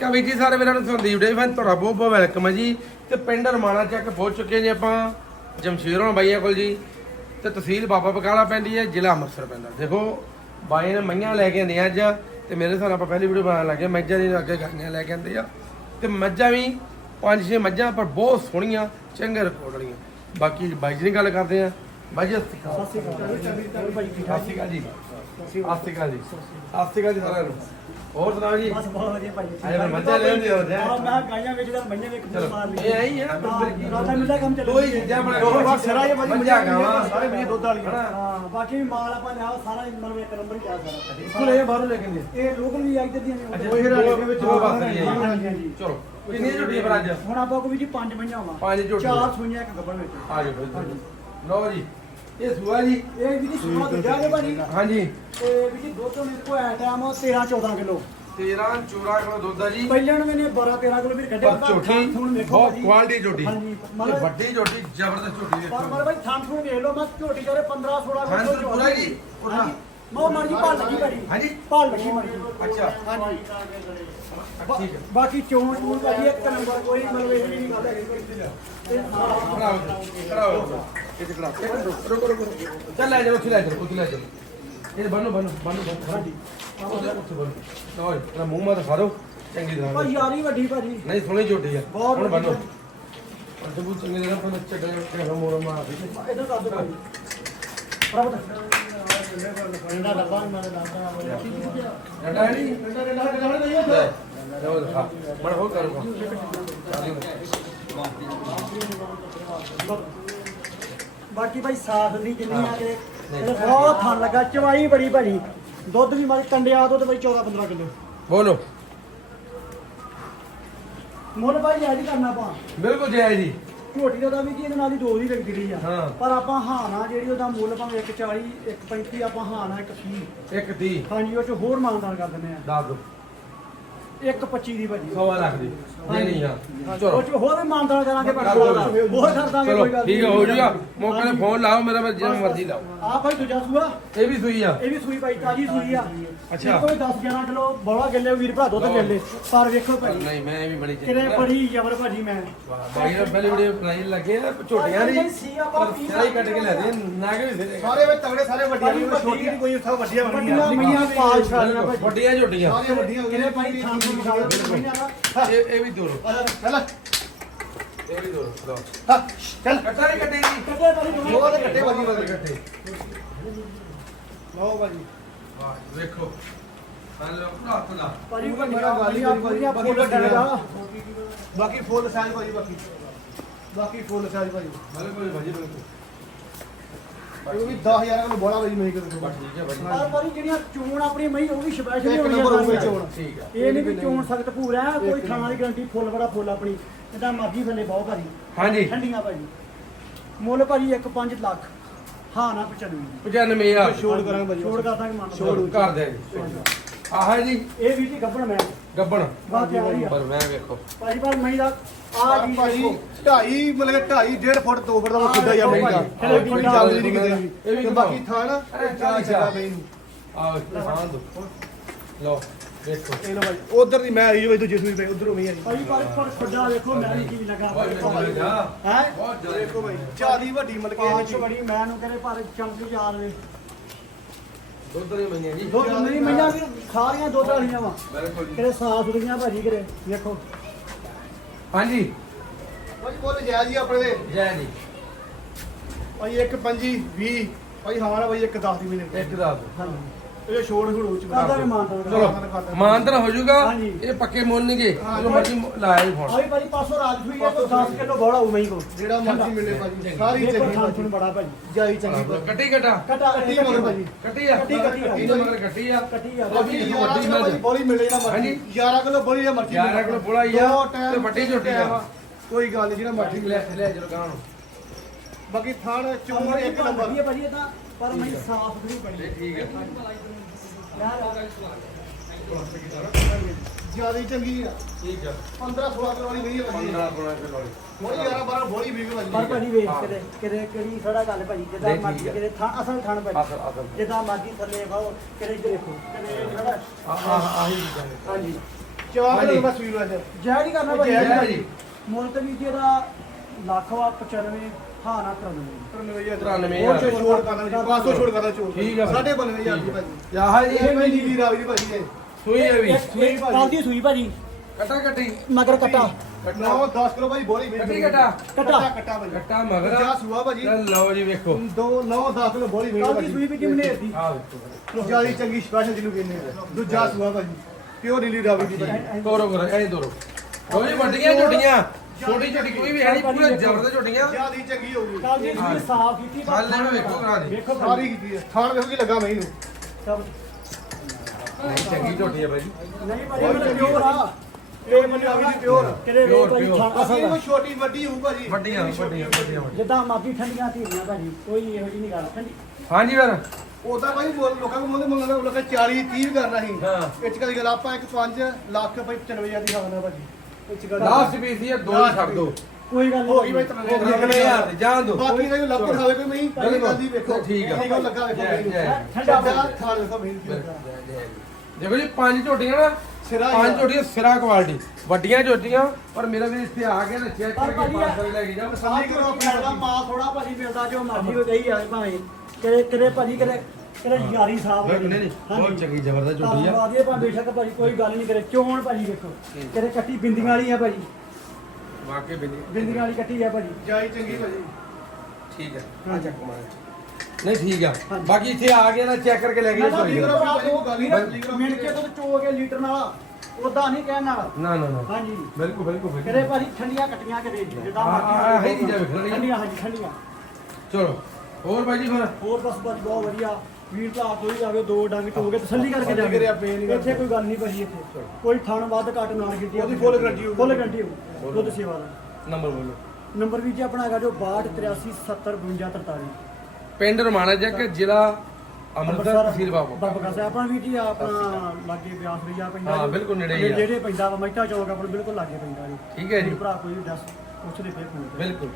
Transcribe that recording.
ਕਵੀ ਜੀ, ਸਾਰੇ ਵੀਰਾਂ ਨੂੰ ਸੰਦੀਪ ਡੇ ਫੈਨ ਤੁਹਾਡਾ ਬਹੁਤ ਬਹੁਤ ਵੈਲਕਮ ਹੈ ਜੀ। ਤੇ ਪਿੰਡ ਰਮਾਣਾ ਚੱਕ ਪਹੁੰਚ ਚੁੱਕੇ ਜੀ ਆਪਾਂ, ਜਮਸ਼ੀਰੋਂ ਬਾਈਆਂ ਕੋਲ ਜੀ। ਤੇ ਤਹਿਸੀਲ ਬਾਬਾ ਬਕਾਲਾ ਪੈਂਦੀ ਹੈ, ਜ਼ਿਲ੍ਹਾ ਅੰਮ੍ਰਿਤਸਰ ਪੈਂਦਾ। ਦੇਖੋ ਬਾਈ ਨੇ ਮਈਆਂ ਲੈ ਕੇ ਆਂਦੀਆਂ ਅੱਜ, ਤੇ ਮੇਰੇ ਹਿਸਾਬ ਨਾਲ ਆਪਾਂ ਪਹਿਲੀ ਵੀਡੀਓ ਬਣਾਉਣ ਲੱਗੇ ਮੱਝਾਂ ਦੀ ਅੱਗੇ ਗਾਈਆਂ ਲੈ ਕੇ ਆਂਦੇ ਆ। ਤੇ ਮੱਝਾਂ ਵੀ, ਪੰਜ ਛੇ ਮੱਝਾਂ, ਪਰ ਬਹੁਤ ਸੋਹਣੀਆਂ, ਚੰਗੇ ਰਿਕਾਰਡ ਵਾਲੀਆਂ। ਬਾਕੀ ਬਾਈ ਜੀ ਨਾਲ ਗੱਲ ਕਰਦੇ ਆ ਬਾਈ ਜੀ ਸਤਿ ਸ਼੍ਰੀ ਅਕਾਲ। ਸਤਿ ਸ਼੍ਰੀ ਅਕਾਲ। ਜੀ। ਸਤਿ ਸ਼੍ਰੀ ਅਕਾਲ ਜੀ। ਸਤਿ ਸ਼੍ਰੀ ਅਕਾਲ ਜੀ। ਸਾਰਿਆਂ ਨੂੰ। ਹੋਰ ਸੁਣਾਓ ਜੀ? ਬਸ ਬਹੁਤ ਵਧੀਆ ਭਾਈ ਅਰੇ ਮੈਂ ਮੱਝਾਂ ਲੈਂਦੇ ਹੋ ਹਾਂ ਮੈਂ ਗਾਈਆਂ ਵੇਚਦਾ ਮਹੀਨੇ ਵਿੱਚ ਚਲੋ। ਮਾਰ ਲਈ। ਇਹ ਆਈ ਹੈ ਰਾਤਾ ਮਿਲਦਾ ਕੰਮ ਚੱਲ ਦੋ ਹੀ ਚੀਜ਼ਾਂ ਬਣਾ ਦੋ ਬਸ ਸਿਰਾ ਹੀ ਭਾਜੀ ਮੱਝਾਂ ਗਾਵਾਂ ਸਾਰੇ ਮੇਰੇ ਦੁੱਧ ਵਾਲੀਆਂ। ਹਨਾ? ਹਾਂ ਬਾਕੀ ਵੀ ਮਾਲ ਆਪਾਂ ਲਿਆ ਸਾਰਾ ਹੀ ਮਤਲਬ ਇੱਕ ਨੰਬਰ ਹੀ ਆ ਸਾਰਾ। ਇਸਕੋ ਲੈ ਬਾਹਰੋਂ ਲੈ ਕੇ ਨੇ ਇਹ ਲੋਕਲ ਵੀ ਆਈ ਤੇ ਅੱਛਾ, ਉਹ ਦੋ- ਦੋ ਬਸ ਹਾਂਜੀ, ਜੀ। ਹਾਂਜੀ, ਹਾਂਜੀ। ਚਲੋ ਕਿੰਨੀ ਝੁੱਟੀ ਪਰ ਅੱਜ? ਹੁਣ ਆਪਾਂ ਕੋ ਵੀ ਜੀ ਪੰਜ ਮਹੀਆਂ ਵਾ ਪੰਜ ਝੋਟੀਆਂ। ਚਾਰ ਸੂਈਆਂ ਇੱਕ ਗੱਬਣ ਵਿੱਚ। ਆ ਜਾਓ ਲਓ ਜੀ ਇਹ ਸੁਆ ਜੀ। ਇਹ ਵੀ ਜੀ ਸੂਆ ਦੂਜਾ ਜੇ ਭਾਜੀ ਹਾਂਜੀ। ਤੇ ਵੀ ਜੀ ਦੁੱਧ ਹੁਣ ਕੋ ਐ ਟਾਈਮ 13 14 ਕਿਲੋ। 13 14 ਕਿਲੋ ਦੁੱਧ ਆ ਜੀ। ਪਹਿਲਣ ਮੈਨੇ 12 13 ਕਿਲੋ ਵੀ ਕੱਢਿਆ ਪਰ ਝੋਟੀ ਬਹੁਤ। ਕੁਆਲਿਟੀ ਝੋਟੀ। ਹਾਂਜੀ ਵੱਡੀ ਝੋਟੀ ਜ਼ਬਰਦਸਤ ਝੋਟੀ ਪਰ ਮਰ ਭਾਈ ਥਾਂ ਥੂਣ ਵੇਖ ਲਓ ਬਸ ਝੋਟੀ ਚਾਰੇ 15 16 ਥਾਂ ਥੂਣ ਪੂਰਾ ਜੀ? ਪੂਰਾ? ਮੋ ਮਰਜ਼ੀ ਭਾਲ ਲੱਗੀ ਭਾਜੀ। ਹਾਂਜੀ। ਭਾਲ ਲੱਗੀ ਮਰਜ਼ੀ ਅੱਛਾ। ਹਾਂਜੀ। ਠੀਕ ਹੈ। ਬਾਕੀ ਚੋਣ ਚੂਣ ਭਾਜੀ ਇੱਕ ਨੰਬਰ ਕੋਈ ਮਤਲਬ ਇਹ ਨਹੀਂ ਗੱਲ ਤੇ ਹੋ ਜਾਓ, ਖੜਾ ਹੋ ਜਾਓ। ਇੱਥੇ ਖੜਾ ਇੱਕ ਮਿੰਟ ਰੁਕੋ, ਰੁਕੋ ਰੁਕੋ। ਰੁਕੋ। ਚੱਲ ਲੈ ਜਾਓ ਉੱਥੇ ਲੈ ਜਾਓ ਉੱਥੇ ਲੈ ਜਾਓ। ਇਹ ਬੰਨੋ ਬੰਨੋ ਬੰਨੋ ਬੰਨੋ ਹਾਂਜੀ। ਉੱਥੇ ਉੱਥੇ ਬੰਨੋ ਲਓ ਜੀ ਇਹਦਾ ਮੂੰਹ ਮਾ ਤਾਂ ਫਾੜੋ। ਚੰਗੀ ਤਰ੍ਹਾਂ। ਭਾਈ ਯਾਰੀ ਵੱਡੀ ਭਾਜੀ। ਨਹੀਂ ਸੋਹਣੀ ਝੋਟੀ ਆ। ਬਹੁਤ ਹੁਣ ਵੱਡੀ ਬੰਨੋ ਅੱਡੇ ਬੂ ਚੰਗੀ ਤਰ੍ਹਾਂ ਪਰ ਚੱਡਾ ਚੱਡਾ ਮੋਰਾ ਮਾਰ ਦੇ ਇਧਰ ਕਰ ਦੋ ਭਾਜੀ। ਬਾਕੀ ਭਾਈ ਸਾਥ ਦੀ ਜਿੰਨੀ ਆ ਕੇ ਬਹੁਤ ਥਣ ਲੱਗਾ ਚਵਾਈ ਬੜੀ ਭਾਜੀ। ਦੁੱਧ ਵੀ ਮਾਰੇ ਕੰਡਿਆ ਦੁੱਧ ਭਾਈ 14 15 ਕਿਲੋ। ਬੋਲੋ। ਮੁੱਲ ਭਾਈ ਨਹੀਂ ਕਰਨਾ ਆਪਾਂ। ਬਿਲਕੁਲ ਜੈ ਜੀ। ਝੋਟੀ ਦਾ ਤਾਂ ਵੀ ਜੀ ਇਹਦੇ ਨਾਲ ਹੀ ਦੋ ਦੀ ਲੱਗਦੀ ਰਹੀ ਆ। ਹਾਂ। ਪਰ ਆਪਾਂ ਹਾਨਾ ਜਿਹੜੀ ਉਹਦਾ ਮੁੱਲ ਭਾਵੇਂ 140 135 ਆਪਾਂ ਹਾਨਾ 130 ਇੱਕ ਦੀ ਹਾਂਜੀ ਉਹ ਚ ਹੋਰ ਮਾਨਦਾਨ ਕਰ ਦਿੰਦੇ ਆ। ਦੱਸ ਦੋ 125 ਦੀ ਭਾਜੀ। ਸਵਾ ਲੱਖ ਦੀ। ਜੇ ਨਹੀਂ ਹਾਂ। ਉਹ ਚਲੋ। ਚ ਹੋਰ ਵੀ ਮਾਨਦਾਨ ਕਰਾਂਗੇ ਪਰ। ਹੋਰ ਕਰ ਦਾਂਗੇ ਚਲੋ ਕੋਈ ਗੱਲ ਠੀਕ ਹੈ ਜੂਗਾ ਮੌਕੇ ਤੇ। ਫੋਨ ਲਾਓ ਮੇਰਾ ਮੈਂ ਜਿਵੇਂ ਮਰਜ਼ੀ ਲਾਓ। ਆ ਭਾਈ ਦੂਜਾ ਸੂਆ। ਇਹ ਵੀ ਸੂਈ ਆ। ਇਹ ਵੀ ਸੂਈ ਭਾਈ ਤਾਜੀ ਸੂਈ ਆ। ਅੱਛਾ। ਕੋਈ 10 11 ਕਿਲੋ ਬੋਲਾ ਗੱਲੇ ਵੀਰ ਭਰਾ ਦੁੱਧ ਗੱਲੇ। ਪਰ ਵੇਖੋ ਭਾਈ ਨਹੀਂ ਮੈਂ ਵੀ ਬੜੀ ਕਿਰੇ ਚੰਗੀ ਬੜੀ ਜ਼ਬਰ ਭਾਜੀ ਮੈਂ। ਬਾਈ ਪਹਿਲੀ ਵੀਡੀਓ ਬਣਾਈ ਲੱਗੇ ਆ ਝੋਟੀਆਂ ਦੀ ਸੀ ਆਪਾਂ ਪਰ ਸਿਰਾ ਕੱਟ ਕੇ ਲੈ ਦੇ ਨਾ ਕਿ ਵੀ ਸਿਰੇ ਸਾਰੇ ਵਿੱਚ ਤਗੜੇ ਸਾਰੇ ਵੱਡੀਆਂ ਨੇ ਛੋਟੀ ਨਹੀਂ ਕੋਈ ਉੱਥਾ ਵੱਡੀਆਂ ਵੱਡੀਆਂ ਮਈਆਂ ਪਾਲ ਛਾਲੀਆਂ ਵੱਡੀਆਂ ਝੋਟੀਆਂ। ਸਾਰੀਆਂ ਵੱਡੀਆਂ ਹੋ ਕਿਰੇ ਗਈਆਂ ਭਾਈ ਇਹ ਇਹ ਵੀ ਦੋਰੋ ਚੱਲ ਇਹ ਵੀ ਦੋਰੋ ਲਓ ਹਾਂ, ਚੱਲ ਕੱਟਾ ਨਹੀਂ ਕੱਟੇਗੀ ਕੱਟੇ ਭਾਜੀ ਉਹ ਤਾਂ ਕੱਟੇ ਭਾਜੀ ਬਦਲ ਕੱਟੇ ਲਓ ਭਾਜੀ ਵਾਹ ਵੇਖੋ ਬਾਕੀ ਫੁੱਲ ਬਾਕੀ ਸਾਈਜ਼ ਭਾਜੀ ਬਾਕੀ ਬਾਕੀ ਫੁੱਲ ਸਾਈਜ਼ ਭਾਜੀ ਬਿਲਕੁਲ ਭਾਜੀ ਬਿਲਕੁਲ ਉਹ ਵੀ 10000 ਕੋਲ ਬੋਲਾ ਭਾਜੀ ਨਹੀਂ ਕਰਦੇ ਬਸ ਠੀਕ ਹੈ ਭਾਜੀ ਪਰ ਭਾਜੀ ਜਿਹੜੀਆਂ ਚੋਣ ਆਪਣੀ ਮਈ ਉਹ ਵੀ ਸਪੈਸ਼ਲ ਇੱਕ ਨੰਬਰ। ਚੋਣ। ਠੀਕ ਹੈ ਇਹ ਨਹੀਂ ਵੀ ਚੋਣ ਸਖਤ ਪੂਰਾ ਹੈ, ਕੋਈ ਖਾਣਾ ਦੀ ਗਰੰਟੀ ਫੁੱਲ ਬੜਾ ਫੁੱਲ ਆਪਣੀ। ਮਰਜ਼ੀ ਥੱਲੇ ਬਹੁਤ ਭਾਜੀ। ਹਾਂਜੀ। ਠੰਡੀਆਂ ਭਾਜੀ। ਮੁੱਲ ਭਾਜੀ 1.5 ਲੱਖ। ਹਾਂ ਨਾ 95 95000 ਛੋੜ ਕਰਾਂਗੇ ਭਾਜੀ। ਛੋੜ ਕਰ ਦਾਂਗੇ ਮੰਨ ਛੋੜ ਲਓ ਕਰ ਦੇ ਜੀ। ਆਹ ਹੈ ਜੀ। ਇਹ ਵੀ ਜੀ ਗੱਬਣ ਮੈਂ। ਗੱਬਣ। ਬਾਤ ਆ ਰਹੀ ਆ। ਪਰ ਮੈਂ ਵੇਖੋ। ਭਾਜੀ ਪਰ ਮਈ ਦਾ ਆ ਜੀ ਭਾਜੀ ਦੇਖੋ। 2.5 ਮਤਲਬ ਕਿ 2.5 1.5 ਫੁੱਟ 2 ਫੁੱਟ ਦਾ ਖੁੱਡਾ ਜਾਂ ਦੇਖੋ ਮਹਿੰਗਾ ਭਾਜੀ, ਇਹ ਵੀ ਚੱਲਦੀ ਨਹੀਂ ਕਿਤੇ। ਇਹ ਵੀ ਤੇ ਬਾਕੀ ਥਾਂ ਨਾ ਚਾਹ ਚੱਲਦਾ ਬਈ ਨੂੰ ਆਹ ਪਸੰਦ ਲਓ ਵੇਖੋ। ਇਹ ਲਓ ਭਾਜੀ। ਉਧਰ ਦੀ ਮੈਂ ਆਈ ਹੋਈ ਦੂਜੀ ਸੂਈ ਪਈ ਉਧਰੋਂ ਨਹੀਂ ਆਈ। ਭਾਜੀ ਪਰ ਪਰ ਖੁੱਡਾ ਦੇਖੋ ਮੈਂ ਵੀ ਕੀ ਲਗਾ। ਚੰਗੀ ਹੈ? ਬਹੁਤ ਜ਼ਿਆਦਾ। ਦੇਖੋ ਭਾਈ ਜਿਆਦੀ ਵੱਡੀ ਮਤਲਬ ਕਿ ਬੜੀ ਮੈਂ ਨੂੰ ਕਹਿੰਦੇ ਪਰ ਚਮਕ ਯਾਰ ਵੇ। ਦੁੱਧ ਨਹੀਂ ਮੰਗਿਆ ਜੀ। ਦੁੱਧ ਨਹੀਂ ਮਈਆਂ ਵੀ ਸਾਰੀਆਂ ਦੁੱਧ ਵਾਲੀਆਂ ਵਾ। ਬਿਲਕੁਲ ਜੀ। ਕਿਹੜੇ ਸਾਫ਼ ਸੁਥਰੀਆਂ ਭਾਜੀ ਕਿਰੇ ਵੇਖੋ। ਹਾਂਜੀ। ਭਾਜੀ ਬੋਲ ਜਾਇ ਜੀ ਆਪਣੇ ਦੇ। ਜੈ ਜੀ। ਭਾਈ ਇੱਕ ਪੰਜੀ 20 ਭਾਈ ਹਾਂ ਨਾ ਭਾਈ ਇੱਕ 10 ਦੀ ਮਿਲੇ ਇੱਕ ਦਾ ਹਾਂਜੀ। ਇਹ ਛੋੜ ਛੋੜ ਹੋ ਚੁੱਕਾ ਕਰਦਾ ਵੀ ਮਾਨਤਾ ਚਲੋ ਮਾਨਤਨ ਹੋ ਜਾਊਗਾ ਹਾਂਜੀ। ਇਹ ਪੱਕੇ ਮੁੱਲ ਨਹੀਂਗੇ ਜੋ ਮਰਜ਼ੀ ਮੁ- ਲਾਇਆ ਹੀ ਫੋਨ। ਆਈ ਭਾਜੀ ਪਾਸੋਂ ਰਾਜ ਹੋਈ ਹੈ ਕੋਈ 10 ਕਿਲੋ ਬੋੜਾ ਹੋਊ ਮਈ ਕੋ ਜਿਹੜਾ ਮਰਜ਼ੀ ਮਿਲੇ ਭਾਜੀ ਸਾਰੀ ਥੁਣ ਬੜਾ ਭਾਜੀ। ਜਾਈ ਚੰਗੀ ਭਾਜੀ। ਕੱਟੀ ਕਟਾ। ਕਟਾ ਕੱਟੀ ਮਗਰ ਭਾਜੀ। ਕੱਟੀ ਆ। ਕੱਟੀ, ਕੱਟੀ, ਕੱਟੀ ਦੇ ਮਗਰ ਕੱਟੀ ਆ। ਕੱਟੀ ਆ। ਭਾਜੀ, ਭਾਜੀ ਇਹ 11 ਵੱਡੀ ਮੱਝ। ਬੋਲੀ ਮਿਲੇ ਨਾ। ਮਰਜ਼ੀ। 11 ਕਿਲੋ ਬੋਲੀ ਜਾਂ ਮਰਜ਼ੀ 11 ਕਿਲੋ ਬੋਲਾ ਹੀ ਆ, ਤੇ ਵੱਡੀ ਝੋਟੀ ਆ। ਕੋਈ ਗੱਲ ਨਹੀਂ ਜਿਹੜਾ ਮਰਜ਼ੀ ਲੈ ਲੈ ਚਲੋ ਬਾਕੀ ਥਾਣ ਚੋਣ ਇੱਕ ਨੰਬਰ। ਭਾਜੀ ਇਹ ਤਾਂ ਪਰ ਮਈ ਸਾਫ਼ ਸੁਥਰੀ ਬਣੀ ਠੀਕ ਹੈ। ਯਾਰ। ਜ਼ਿਆਦਾ ਚੰਗੀ ਆ। ਠੀਕ ਹੈ 15 16 ਕਿਲੋ ਵਾਲੀ ਵਧੀਆ ਭਾਜੀ 15 16 ਕਿਲੋ ਵਾਲੀ। ਬੋਲੀ 11 12 ਬੋਲੀ ਵੀ ਪਰ ਭਾਜੀ ਵੇਖ ਕਿਤੇ ਕਿਤੇ ਕਿਹੜੀ ਖੜਾ ਗੱਲ ਭਾਜੀ ਜਿੱਦਾਂ ਨਹੀਂ, ਮਰਜ਼ੀ ਹੈ। ਕਿਤੇ ਥਾਂ ਅਸਲ ਥਾਂ ਭਾਜੀ। ਜਿੱਦਾਂ ਮਰਜ਼ੀ ਥੱਲੇ ਖਾਓ ਕਿਤੇ ਦੇਖੋ ਕਿਤੇ ਆ ਆ ਆਹੀ ਚੀਜ਼ਾਂ ਨੇ। ਹਾਂਜੀ। ਚਾਰ ਹਾਂਜੀ। ਕਿਲੋ ਬਸ ਵੀਰ ਅੱਜ ਜੈ। ਨਹੀਂ ਕਰਨਾ ਭਾਜੀ ਜੈ ਜੈ ਜੀ। ਮੁੱਲ ਤੇ ਵੀ ਜੀ ਇਹਦਾ ਲੱਖ ਵਾ 95 ਹਾਂ ਨਾ 93 93 ਹੋਰ ਛੋੜ ਛੋੜ ਕਰਦਾ ਜੀ 500 ਛੋੜ ਕਰਦਾ ਛੋੜ ਠੀਕ ਆ ਭਾਜੀ। ਸਾਡੇ 92000 ਦੀ ਭਾਜੀ। ਆਹ ਜੀ ਇਹ ਮੈਂ ਨੀਲੀ ਰਾਵੀ ਦੀ ਭਾਜੀ ਇਹ। ਸੂਈ ਹੈ ਵੀ। ਸੂਈ ਭਾਜੀ। ਕੱਲ ਦੀ ਸੂਈ ਭਾਜੀ। ਕਟਾ ਕਟੀ। ਮਗਰ ਕੱਟਾ। 9 10 ਕਿਲੋ ਭਾਜੀ ਬੋਲੀ ਮੇਰੀ ਕੱਟੀ ਕੱਟਾ। ਕੱਟਾ। ਕੱਟਾ ਭਾਜੀ। ਕਟਾ ਮਗਰ। ਜਾ ਸੂਆ ਭਾਜੀ। ਲੈ ਲਓ ਜੀ ਵੇਖੋ। ਦੋ 9 10 ਕਿਲੋ ਬੋਲੀ ਮੇਰੀ ਕੱਲ ਦੀ ਸੂਈ ਭਾਜੀ ਵੀ ਕਿੰਨੇ ਦੀ? ਆਹ ਵੇਖੋ। ਜਿਆਦੀ ਚੰਗੀ ਸਪੈਸ਼ਲ ਜਿਹਨੂੰ ਕਹਿੰਦੇ ਆ। ਦੂਜਾ ਸੂਆ ਭਾਜੀ। ਪਿਓ ਨੀਲੀ ਰਾਵੀ ਦੀ ਭਾਜੀ। ਤੋਰੋ ਕਰੋ ਐਂ ਤੋਰੋ। ਲਓ ਜੀ ਵੱਡੀਆਂ ਝੋਟੀਆਂ। ਛੋਟੀ ਝੋਟੀ ਕੋਈ ਵੀ ਹੈ ਨਹੀਂ ਪੂਰੇ ਜ਼ਬਰਦਸਤ ਝੋਟੀਆਂ ਜਿਆਦੀ ਚੰਗੀ ਹੋਊਗੀ। ਕੱਲ ਸੂਈ ਸਾਫ਼ ਕੀਤੀ ਪਰ ਹਾਲੇ ਵੀ ਵੇਖੋ ਕਰਾ ਦੀ ਵੇਖੋ ਸਾਰੀ ਕੀਤੀ ਹੈ। ਥਾਣ ਵੇਖੋ ਕੀ ਲੱਗਾ ਮੈਨੂੰ ਸਭ ਨਹੀਂ ਚੰਗੀ ਝੋਟੀ ਹੈ ਬਾਈ ਨਹੀਂ ਭਾਜੀ ਪਿਓਰ ਆ। ਇਹ ਮੈਨੂੰ ਰਾਵੀ ਦੀ ਪਿਓਰ ਕਿਹੜੇ ਰੇ Pure, ਭਾਜੀ pure। ਖਾਣਾ ਅਸੀਂ ਇਹਨੂੰ ਛੋਟੀ ਵੱਡੀ ਹੋਊ ਭਾਜੀ। ਵੱਡੀਆਂ ਵੱਡੀਆਂ ਵੱਡੀਆਂ ਵੱਡੀਆਂ। ਜਿੱਦਾਂ ਮਾਪੀ ਠੰਡੀਆਂ ਧੀਆਂ ਭਾਜੀ ਕੋਈ ਇਹੋ ਜਿਹੀ ਨਹੀਂ ਗੱਲ ਠੰਡੀ ਹਾਂਜੀ ਫਿਰ। ਉਦਾਂ ਭਾਈ ਮੁੱਲ ਲੋਕਾਂ ਨੂੰ ਮੁੱਲ ਮੁੱਲ ਲੋਕਾਂ 40 30 ਕਰਨਾ ਸੀ। ਹਾਂ। ਵਿੱਚ ਕਦੀ ਗੱਲ ਆਪਾਂ ਇੱਕ 5 ਲੱਖ ਭਾਈ 95000 ਦੀ ਖਾਣਾ ਭਾਜੀ। ਲਾਸਟ ਪੀਸ ਹੀ ਹੈ ਦੋ ਹੀ ਛੱਡ ਦੋ। ਕੋਈ ਗੱਲ ਹੋ ਗਈ ਨਹੀਂ ਉਹ ਅਗਲੇ ਹਜ਼ਾਰ ਦੀ ਜਾਣ ਦੋ। ਬਾਕੀ ਦਾ ਲੱਭ ਖਾਵੇ ਕੋਈ ਨਹੀਂ ਪਹਿਲੀ ਗੱਲ ਦੀ ਵੇਖੋ ਠੀਕ ਆ। ਗੱਲ ਲੱਗਾ ਵੇਖੋ। ਠੰਡਾ ਖਾਣ ਵੇਖੋ ਮੈਨੂੰ ਦੇਖੋ ਜੀ ਪੰਜ ਝੋਟੀਆਂ ਨਾ ਸਿਰਾ ਹੀ ਪੰਜ। ਝੋਟੀਆਂ ਸਿਰਾ ਕੁਆਲਿਟੀ। ਵੱਡੀਆਂ ਝੋਟੀਆਂ ਪਰ ਮੇਰਾ ਵੀ ਇੱਥੇ ਆ ਕੇ ਨਾ ਚੈੱਕ ਕਰਕੇ ਪਾਰਸਲ ਲੈ ਕੇ ਜਾ ਸਾਰੀ ਕਰੋ ਮਿਲਦਾ ਮਾਲ ਥੋੜਾ ਭਾਜੀ ਮਿਲਦਾ ਜੋ ਮਰਜ਼ੀ ਹੋ ਗਈ ਆ ਭਾਵੇਂ। ਕਿਹੜੇ ਕਿਹੜੇ ਭਾਜੀ ਕਿਹੜੇ ਕਿਹੜੇ ਯਾਰੀ ਸਾਹਿਬ ਨਹੀਂ ਨਹੀਂ ਬਹੁਤ ਚੰਗੀ ਜ਼ਬਰਦਸਤ ਝੋਟੀ ਆ। ਧੰਨਵਾਦ ਇਹ ਭਾਵੇਂ ਬੇਸ਼ੱਕ ਭਾਜੀ ਕੋਈ ਗੱਲ ਨਹੀਂ ਕਰੇ। ਚੋਣ ਭਾਜੀ ਦੇਖੋ। ਕਿਹੜੇ ਕੱਟੀ ਬਿੰਦੀਆਂ ਵਾਲੀ ਆ ਭਾਜੀ। ਵਾਕਈ ਬਿੰਦੀ ਬਿੰਦੀਆਂ ਵਾਲੀ ਕੱਟੀ ਆ ਭਾਜੀ। ਜਾਈ ਚੰਗੀ ਭਾਜੀ। ਠੀਕ ਹੈ ਹਾਂ ਚੱਕ ਮਾਰ ਨਹੀਂ ਠੀਕ ਆ। ਬਾਕੀ ਇੱਥੇ ਆ ਕੇ ਨਾ ਚੈੱਕ ਕਰਕੇ ਲੈ ਕੇ ਮੈਂ ਜਾ। ਤਾਂ ਸੋਈ ਵੀਰ ਨਾ ਉਹ ਮਿੰਟ ਕੇ ਤੋਂ ਚੋ ਕੇ ਲੀਟਰ ਨਾਲ ਉਦਾਂ ਨਹੀਂ ਕਹਿਣ ਨਾਲ। ਨਾ ਨਾ ਹਾਂਜੀ। ਬਿਲਕੁਲ ਬਿਲਕੁਲ ਬਿਲਕੁਲ। ਕਿਹੜੇ ਭਾਜੀ ਠੰਡੀਆਂ ਕੱਟੀਆਂ ਕਿਤੇ ਜਿੱਦਾਂ ਹਾਂ, ਹਾਂ, ਹਾਂ, ਹੈ ਹੀ ਚੀਜ਼ਾਂ ਵੇਖਣ ਵਾਲੀਆਂ। ਠੰਡੀਆਂ ਹਾਂਜੀ ਠੰਡੀਆਂ। ਚਲੋ ਹੋਰ ਬਾਈ ਜੀ ਫਿਰ? ਹੋਰ ਬਸ ਬਸ ਬਹੁਤ ਵਧੀਆ। ਵੀਰ ਭਰਾ ਕੋਈ ਜਾਵੇ ਦੋ ਡੰਗ ਟੋ ਕੇ ਤਸੱਲੀ ਕਰਕੇ ਪਏ ਜਾਵੇ ਇੱਥੇ ਕੋਈ ਗੱਲ ਨਹੀਂ ਭਾਜੀ ਇੱਥੇ। ਕੋਈ ਥਣ ਵੱਧ ਘੱਟ ਨਾਲ ਗਿੱਟੀ ਉਹਦੀ full guarantee ਹੋਊਗੀ। ਫੁੱਲ ਗਰੰਟੀ ਹੋਊ ਦੁੱਧ ਸੇਵਾ ਦਾ। ਨੰਬਰ ਬੋਲੋ। ਨੰਬਰ ਵੀ ਜੀ ਆਪਣਾ ਹੈਗਾ ਜੋ 62 83 70 52 43 ਪਿੰਡ ਰਮਾਣਾ ਜੱਕ ਜ਼ਿਲ੍ਹਾ ਅੰਮ੍ਰਿਤਸਰ ਤਹਿਸੀਲ ਬਾਬਾ। ਬਾਬਾ ਕਾ ਆਪਣਾ ਵੀ ਜੀ ਆਪਣਾ ਲਾਗੇ ਬਿਆਸ ਰਿਆ ਪੈਂਦਾ ਹਾਂ। ਬਿਲਕੁਲ ਨੇੜੇ ਹੀ ਆ। ਜਿਹੜੇ ਪੈਂਦਾ ਮਹਿਤਾ ਚੌਕ ਆਪਣਾ ਬਿਲਕੁਲ ਲਾਗੇ ਪੈਂਦਾ ਜੀ। ਠੀਕ ਹੈ ਜੀ। ਭਰਾ ਕੋਈ ਦੱਸ ਪੁੱਛਦੇ ਤੇ। ਬਿਲਕੁਲ।